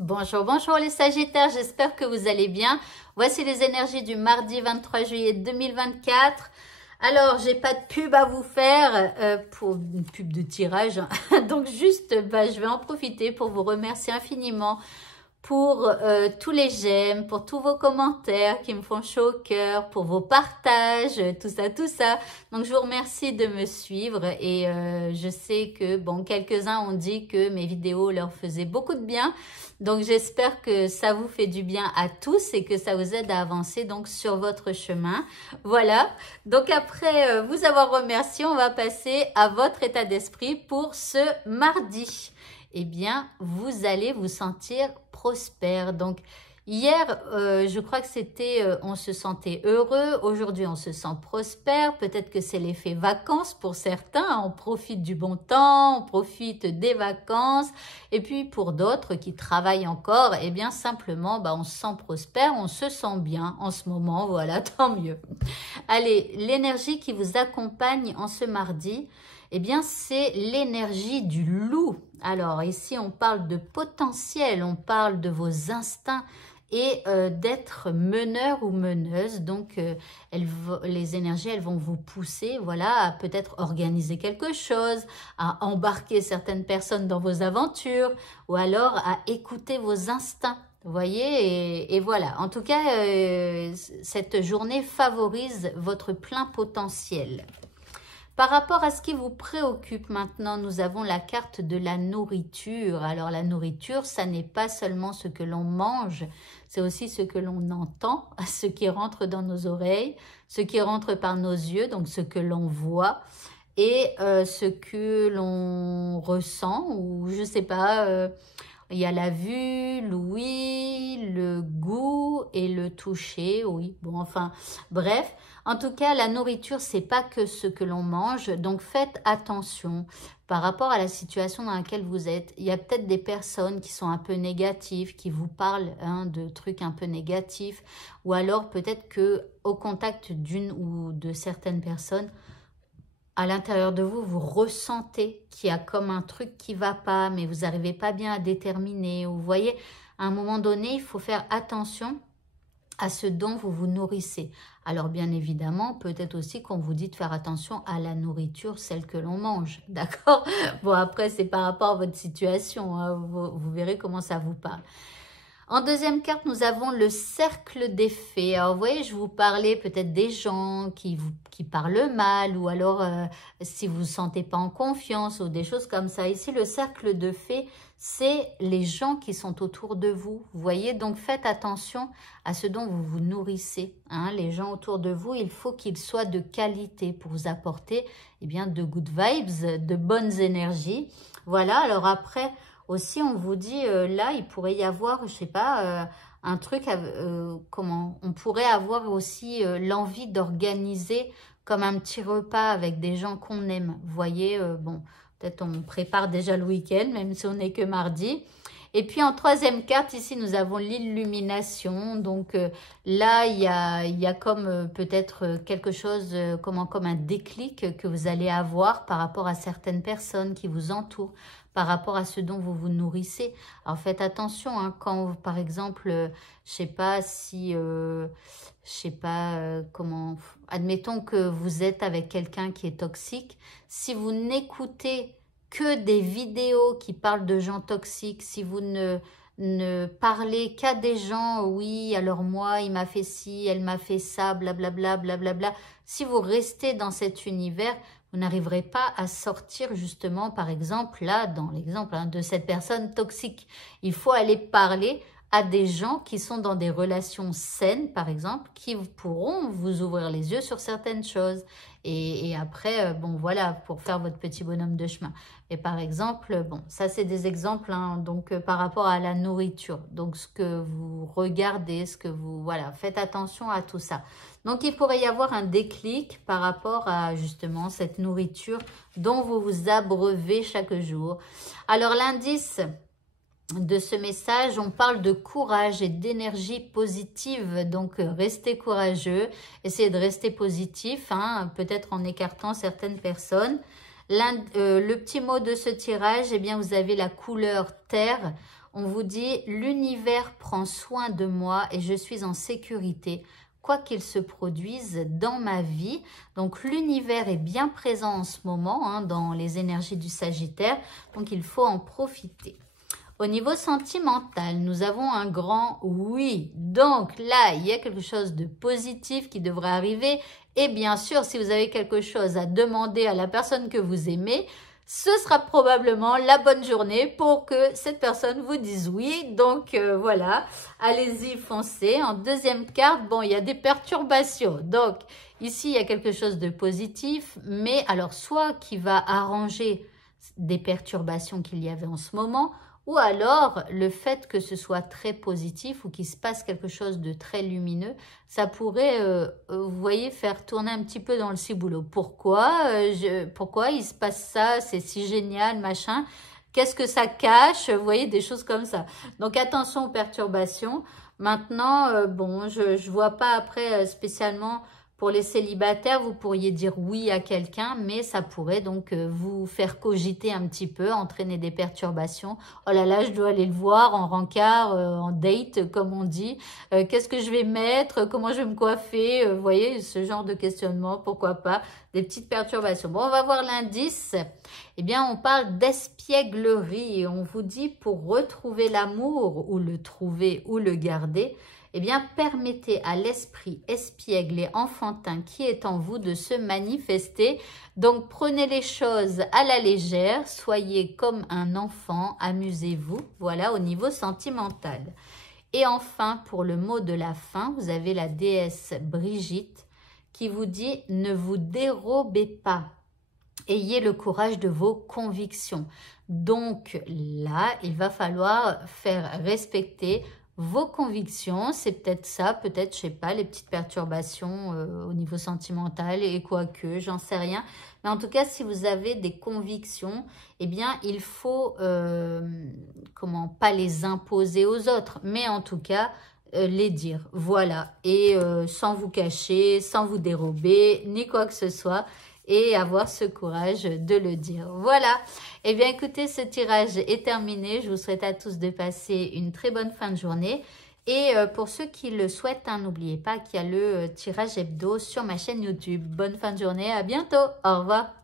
Bonjour, bonjour les Sagittaires, j'espère que vous allez bien. Voici les énergies du mardi 23 juillet 2024. Alors, j'ai pas de pub à vous faire pour une pub de tirage. Donc juste, je vais en profiter pour vous remercier infiniment pour tous les j'aime, pour tous vos commentaires qui me font chaud au cœur, pour vos partages, tout ça, tout ça. Donc, je vous remercie de me suivre et je sais que, bon, quelques-uns ont dit que mes vidéos leur faisaient beaucoup de bien. Donc, j'espère que ça vous fait du bien à tous et que ça vous aide à avancer donc sur votre chemin. Voilà. Donc, après vous avoir remercié, on va passer à votre état d'esprit pour ce mardi. Eh bien, vous allez vous sentir prospère. Donc, hier, je crois que c'était, on se sentait heureux. Aujourd'hui, on se sent prospère. Peut-être que c'est l'effet vacances pour certains. On profite du bon temps, on profite des vacances. Et puis, pour d'autres qui travaillent encore, eh bien, simplement, on se sent prospère, on se sent bien en ce moment. Voilà, tant mieux. Allez, l'énergie qui vous accompagne en ce mardi, eh bien, c'est l'énergie du loup. Alors, ici, on parle de potentiel, on parle de vos instincts et d'être meneur ou meneuse. Donc, les énergies, elles vont vous pousser, voilà, à peut-être organiser quelque chose, à embarquer certaines personnes dans vos aventures ou alors à écouter vos instincts. Vous voyez, et voilà. En tout cas, cette journée favorise votre plein potentiel. Par rapport à ce qui vous préoccupe maintenant, nous avons la carte de la nourriture. Alors la nourriture, ça n'est pas seulement ce que l'on mange, c'est aussi ce que l'on entend, ce qui rentre dans nos oreilles, ce qui rentre par nos yeux, donc ce que l'on voit, et ce que l'on ressent, ou je sais pas, il y a la vue, l'ouïe, le goût et le toucher, oui, bon, enfin, bref. En tout cas, la nourriture, c'est pas que ce que l'on mange, donc faites attention par rapport à la situation dans laquelle vous êtes. Il y a peut-être des personnes qui sont un peu négatives, qui vous parlent de trucs un peu négatifs, ou alors peut-être que au contact d'une ou de certaines personnes, à l'intérieur de vous, vous ressentez qu'il y a comme un truc qui ne va pas, mais vous n'arrivez pas bien à déterminer. Vous voyez, à un moment donné, il faut faire attention à ce dont vous vous nourrissez. Alors bien évidemment, peut-être aussi qu'on vous dit de faire attention à la nourriture, celle que l'on mange, d'accord? Bon, après, c'est par rapport à votre situation, hein, vous verrez comment ça vous parle. En deuxième carte, nous avons le cercle des fées. Alors, vous voyez, je vous parlais peut-être des gens qui parlent mal ou alors si vous ne vous sentez pas en confiance ou des choses comme ça. Ici, le cercle de fées, c'est les gens qui sont autour de vous. Vous voyez, donc faites attention à ce dont vous vous nourrissez. Hein. Les gens autour de vous, il faut qu'ils soient de qualité pour vous apporter de good vibes, de bonnes énergies. Voilà, alors après... Aussi, on vous dit, là, il pourrait y avoir, je sais pas, un truc, on pourrait avoir aussi l'envie d'organiser comme un petit repas avec des gens qu'on aime. Vous voyez, bon, peut-être on prépare déjà le week-end, même si on n'est que mardi. Et puis en troisième carte, ici, nous avons l'illumination. Donc là, il y a comme peut-être quelque chose, comme un déclic que vous allez avoir par rapport à certaines personnes qui vous entourent, par rapport à ce dont vous vous nourrissez. Alors faites attention, hein, quand par exemple, je sais pas si, admettons que vous êtes avec quelqu'un qui est toxique, si vous n'écoutez que des vidéos qui parlent de gens toxiques, si vous ne parlez qu'à des gens, oui, alors moi, il m'a fait ci, elle m'a fait ça, blablabla, blablabla. Si vous restez dans cet univers, vous n'arriverez pas à sortir justement, par exemple, là, dans l'exemple de cette personne toxique. Il faut aller parler à des gens qui sont dans des relations saines, par exemple, qui pourront vous ouvrir les yeux sur certaines choses. Et après, bon, voilà, pour faire votre petit bonhomme de chemin. Et par exemple, bon, ça, c'est des exemples, hein, donc par rapport à la nourriture. Donc, ce que vous regardez, voilà, faites attention à tout ça. Donc, il pourrait y avoir un déclic par rapport à, justement, cette nourriture dont vous vous abreuvez chaque jour. Alors, l'indice de ce message, on parle de courage et d'énergie positive, donc restez courageux, essayez de rester positif, hein, peut-être en écartant certaines personnes. Le petit mot de ce tirage, eh bien vous avez la couleur terre, on vous dit l'univers prend soin de moi et je suis en sécurité, quoi qu'il se produise dans ma vie. Donc l'univers est bien présent en ce moment hein, dans les énergies du Sagittaire, donc il faut en profiter. Au niveau sentimental, nous avons un grand oui. Donc là, il y a quelque chose de positif qui devrait arriver. Et bien sûr, si vous avez quelque chose à demander à la personne que vous aimez, ce sera probablement la bonne journée pour que cette personne vous dise oui. Donc voilà, allez-y, foncez. En deuxième carte, bon, il y a des perturbations. Donc ici, il y a quelque chose de positif, mais alors soit qui va arranger des perturbations qu'il y avait en ce moment, ou alors le fait que ce soit très positif ou qu'il se passe quelque chose de très lumineux, ça pourrait, vous voyez, faire tourner un petit peu dans le ciboulot. Pourquoi pourquoi il se passe ça? C'est si génial, machin. Qu'est-ce que ça cache? Vous voyez, des choses comme ça. Donc attention aux perturbations. Maintenant, bon, je ne vois pas après spécialement... Pour les célibataires, vous pourriez dire oui à quelqu'un, mais ça pourrait donc vous faire cogiter un petit peu, entraîner des perturbations. Oh là là, je dois aller le voir en rencard, en date, comme on dit. Qu'est-ce que je vais mettre? Comment je vais me coiffer? Vous voyez, ce genre de questionnement, pourquoi pas? Des petites perturbations. Bon, on va voir l'indice. Eh bien, on parle d'espièglerie. On vous dit pour retrouver l'amour, ou le trouver, ou le garder, eh bien, permettez à l'esprit espiègle et enfantin qui est en vous de se manifester. Donc, prenez les choses à la légère, soyez comme un enfant, amusez-vous. Voilà, au niveau sentimental. Et enfin, pour le mot de la fin, vous avez la déesse Brigitte qui vous dit « Ne vous dérobez pas, ayez le courage de vos convictions ». Donc là, il va falloir faire respecter vos convictions, c'est peut-être ça, peut-être, je sais pas, les petites perturbations au niveau sentimental et quoique, j'en sais rien. Mais en tout cas, si vous avez des convictions, eh bien, il faut, comment, pas les imposer aux autres, mais en tout cas, les dire, voilà. Et sans vous cacher, sans vous dérober, ni quoi que ce soit. Et avoir ce courage de le dire. Voilà. Eh bien, écoutez, ce tirage est terminé. Je vous souhaite à tous de passer une très bonne fin de journée. Et pour ceux qui le souhaitent, hein, n'oubliez pas qu'il y a le tirage hebdo sur ma chaîne YouTube. Bonne fin de journée. À bientôt. Au revoir.